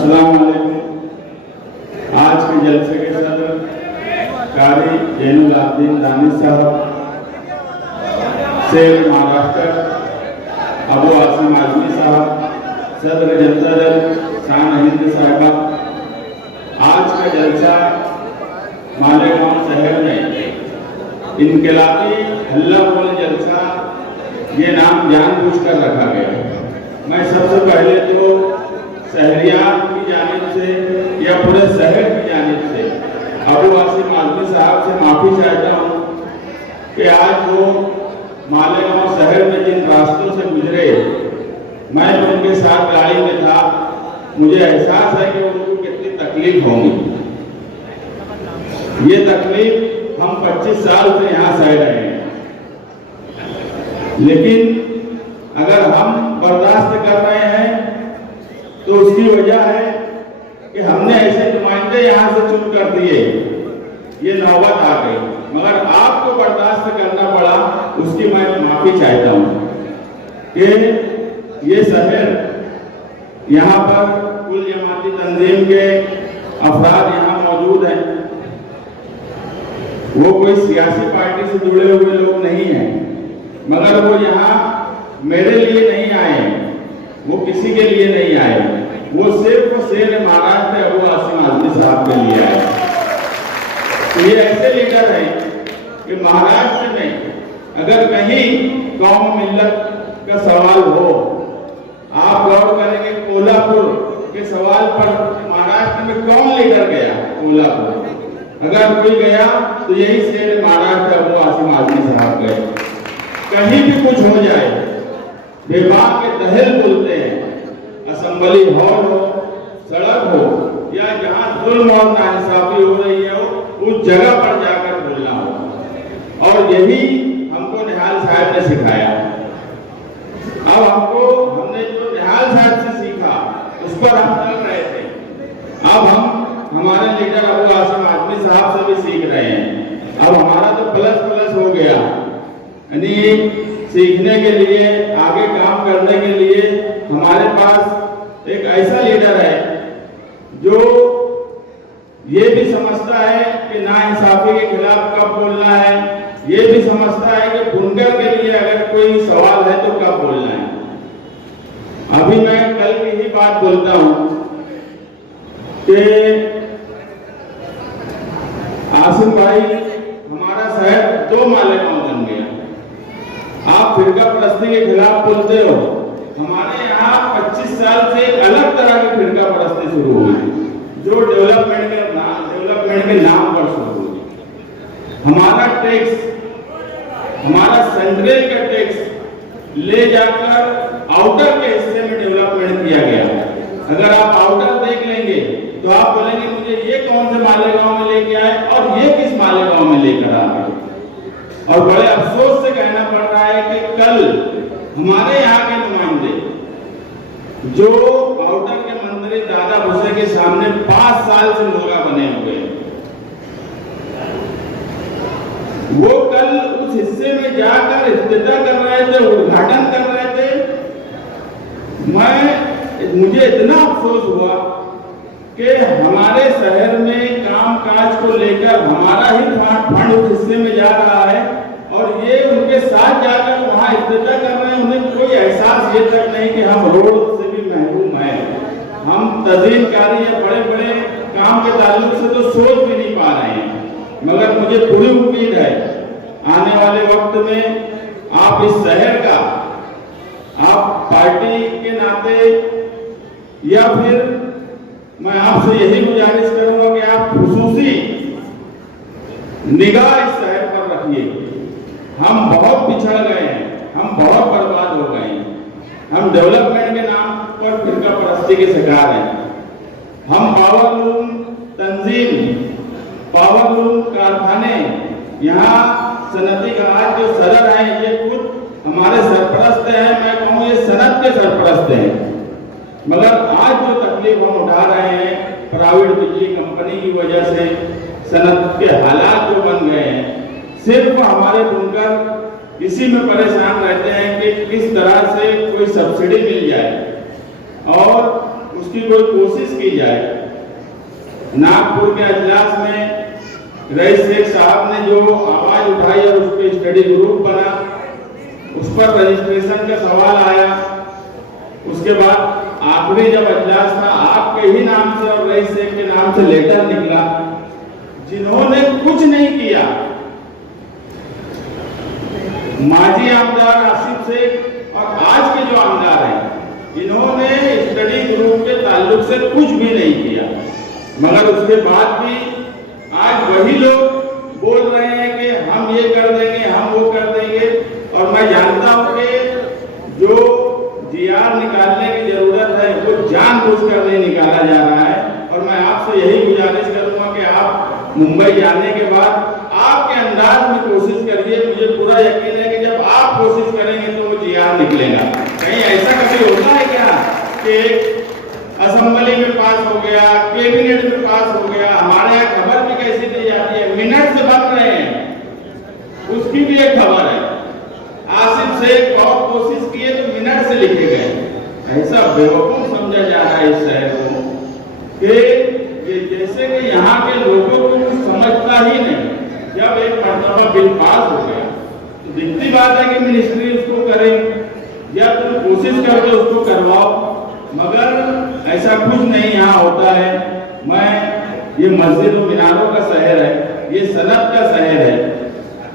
अस्सलाम वालेकुम। आज के जलसे के सदर कारी जैनुल आबदीन दानिश साहब, शेर महाराष्ट्र अबू आसिम आजमी साहब, सदर जनता दल शान हिंद साहिबा। आज का जलसा मालेगांव शहर में इनकलाबी हल्ला बोल जलसा ये नाम जानबूझकर रखा गया। मैं सबसे पहले तो शहरियार की जानिब से या पूरे शहर की जानिब से अबू आसिम आजमी साहब से माफी चाहता हूँ कि आज वो मालेगांव शहर में जिन रास्तों से गुजरे, मैं उनके साथ गाड़ी में था, मुझे एहसास है कि उनको कितनी तकलीफ होगी। ये तकलीफ हम 25 साल से यहाँ सह रहे हैं, लेकिन अगर हम बर्दाश्त कर रहे हैं तो उसकी वजह है कि हमने ऐसे नुमाइंदे यहाँ से चुन कर दिए, ये नौबत आ गई। मगर आपको बर्दाश्त करना पड़ा, उसकी मैं माफी चाहता हूँ कि ये शहर यहाँ पर कुल जमाती तंजीम के अफराद यहाँ मौजूद हैं। वो कोई सियासी पार्टी से जुड़े हुए लोग नहीं हैं, मगर वो यहाँ मेरे लिए नहीं आए, वो किसी के लिए नहीं आए, वो सिर्फ शेर महाराष्ट्र अबू आसिम आजमी साहब के लिए आए। तो ये ऐसे लीडर हैं कि महाराष्ट्र में अगर कहीं कौम मिल्लत का सवाल हो, आप गौर करेंगे कोल्हापुर के सवाल पर महाराष्ट्र में कौन लीडर गया? कोल्हापुर। अगर कोई गया तो यही शेर महाराष्ट्र अबू आसिम आजमी साहब गए। कहीं भी कुछ हो जाए, विभाग के दहल बोलते हैं, असेंबली हॉल हो, सड़क हो, या जहां जुल्म और नाइंसाफी हो रही है उस जगह पर जाकर बोलना हो। और यही हमको निहाल साहब ने सिखाया। अब हमने जो निहाल साहब से सीखा उस पर हम चल रहे थे। अब हम हमारे लीडर अबू आसिम आजमी साहब से भी सीख रहे हैं। अब हमारा तो प्लस हो गया, यानी सीखने के लिए, आगे काम करने के लिए हमारे पास एक ऐसा लीडर है जो ये भी समझता है कि नाइंसाफी के खिलाफ कब बोलना है, ये भी समझता है कि बुनकर के लिए अगर कोई सवाल है तो कब बोलना है। अभी मैं कल की ही बात बोलता हूं कि आसिम भाई, हमारा शहर 2 मालेगांव बन गया। आप फिरका परस्ती के खिलाफ बोलते हो, हमारे यहाँ 25 साल से एक अलग तरह की फिरका परस्ती शुरू हुई, जो डेवलपमेंट के नाम पर शुरू हुई। हमारा टैक्स, हमारा सेंट्रल का टैक्स ले जाकर आउटर के हिस्से में डेवलपमेंट किया गया। अगर आप आउटर देख लेंगे तो आप बोलेंगे मुझे ये कौन से मालेगांव में लेके आए और ये किस मालेगांव में लेकर आ गए। और बड़े अफसोस से कहना पड़ रहा है कि कल हमारे यहाँ के नुमाइंदे जो आउटर के मंत्री दादा भुसे के सामने 5 साल से मुर्गा बने हुए, वो कल उस हिस्से में जाकर इफ्तिताह कर रहे थे, उद्घाटन कर रहे थे। मुझे इतना अफसोस हुआ कि हमारे शहर में कामकाज को लेकर हमारा ही फंड उस हिस्से में जा रहा है और ये उनके साथ जाकर वहां इफ्तिताह कर रहे हैं। उन्हें कोई एहसास ये तक नहीं कि हम रोड से भी महरूम हैं, हम तज़ीनकारी या बड़े बड़े काम के ताल्लुक से तो सोच भी नहीं पा रहे हैं। मगर मुझे पूरी उम्मीद है आने वाले वक्त में आप इस शहर का, आप पार्टी के नाते या फिर मैं आपसे यही गुजारिश करूंगा कि आप खुसूसी निगाह इस शहर पर रखिए। हम बहुत पिछड़ गए हैं, हम बहुत बर्बाद हो गए हैं, हम डेवलपमेंट के नाम पर फिरका परस्ती के शिकार हैं। हम पावरलूम तंजीम, पावरलूम कारखाने, यहाँ सनती समाज जो सदर हैं ये खुद हमारे सरपरस्त हैं। मैं कहूँ ये सनत के सरपरस्त हैं, मगर आज जो तकलीफ हम उठा रहे हैं प्राइवेट बिजली कंपनी की वजह से, सनत के हालात जो बन गए हैं, सिर्फ हमारे बुनकर इसी में परेशान रहते हैं कि किस तरह से कोई सब्सिडी मिल जाए। और उसकी कोई कोशिश की जाए। नागपुर के अजलास में रईस शेख साहब ने जो आवाज उठाई और उस पर स्टडी ग्रुप बना, उस पर रजिस्ट्रेशन का सवाल आया। उसके बाद आखिरी जब अजलास था, आपके ही नाम से और रईस शेख के नाम से लेटर निकला, जिन्होंने कुछ नहीं किया। माजी आमदार आसिफ शेख और आज के जो आमदार हैं, इन्होंने स्टडी ग्रुप के ताल्लुक से कुछ भी नहीं किया, मगर उसके बाद भी आज वही लोग बोल रहे हैं कि हम ये कर देंगे, हम वो कर देंगे। और मैं जानता हूं कि जो जीआर निकालने की जरूरत है वो जानबूझकर नहीं निकाला जा रहा है। और मैं आपसे यही गुजारिश करूंगा कि आप मुंबई जाने के बाद आपके अंदाज में कोशिश करिए। मुझे पूरा यकीन है कि जब आप कोशिश करेंगे तो वो जीआर निकलेगा। कहीं ऐसा कभी होता है क्या कि असेंबली में पास हो गया, कैबिनेट में पास हो गया? हमारे यहाँ खबर भी कैसी दी जाती है, मिनट से बन रहे हैं। उसकी भी एक खबर है, आसिफ शेख बहुत कोशिश किए तो मिनट से लिखे गए। ऐसा बेवकूफ समझा जा रहा है इस शहर को कि जैसे कि यहाँ के लोगों को कुछ समझता ही नहीं। जब एक मर्तबा बिल पास हो गया तो दिखती बात है कि मिनिस्ट्री उसको करे या तुम कोशिश करके उसको करवाओ, मगर ऐसा कुछ नहीं यहाँ होता है। ये मस्जिद और मीनारों का शहर है, ये सनत का शहर है।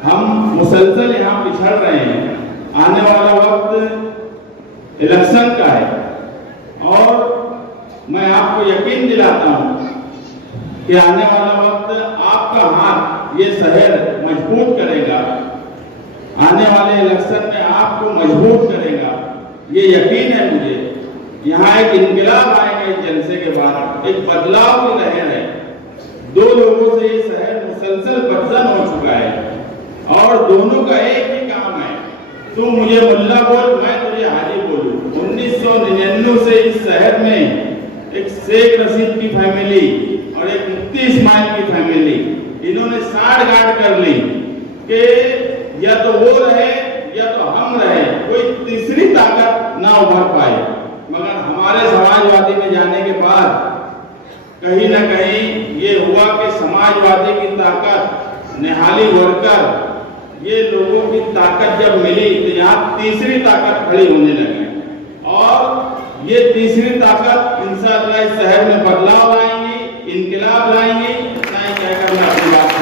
हम मुसलसल यहाँ पिछड़ रहे हैं। आने वाला वक्त इलेक्शन का है और मैं आपको यकीन दिलाता हूँ कि आने वाला वक्त आपका हाथ ये शहर मजबूत करेगा। आने वाले इलेक्शन में आपको मजबूत करेगा, ये यकीन है मुझे। यहाँ एक इनकलाब आएगा इस जलसे के बाद, एक बदलाव की लहर है। 2 लोगों से ये शहर मुसलसल बदजन हो चुका है और दोनों का एक ही काम है, तुम मुझे मुल्ला बोल, मैं तुझे हाजी बोलूं। 1999 से इस शहर में एक शेख रशीद की फैमिली और एक मुफ्ती इस्माइल की फैमिली, इन्होंने साठ-गांठ कर ली कि या तो वो रहे या तो हम रहे, कोई तीसरी ताकत ना उभर पाए। मगर हमारे समाजवादी में जाने के बाद कहीं ना कहीं ये हुआ कि समाजवादी की ताकत, निहाली वर्कर, ये लोगों की ताकत जब मिली तो यहाँ तीसरी ताकत खड़ी होने लगी। और ये तीसरी ताकत इंशाअल्लाह इस शहर में बदलाव लाएंगी, इनकलाब लाएंगी। इतना ही कहकर मैं अपनी बात